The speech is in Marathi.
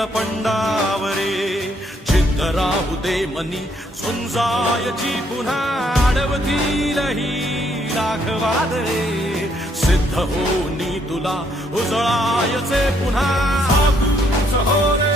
नीलपंडावरे जिद्द राहू दे मनी झुंजायची पुन्हा अडवतील ही राघवादरे सिद्ध होनी तुला उजळायचे पुन्हा हो रे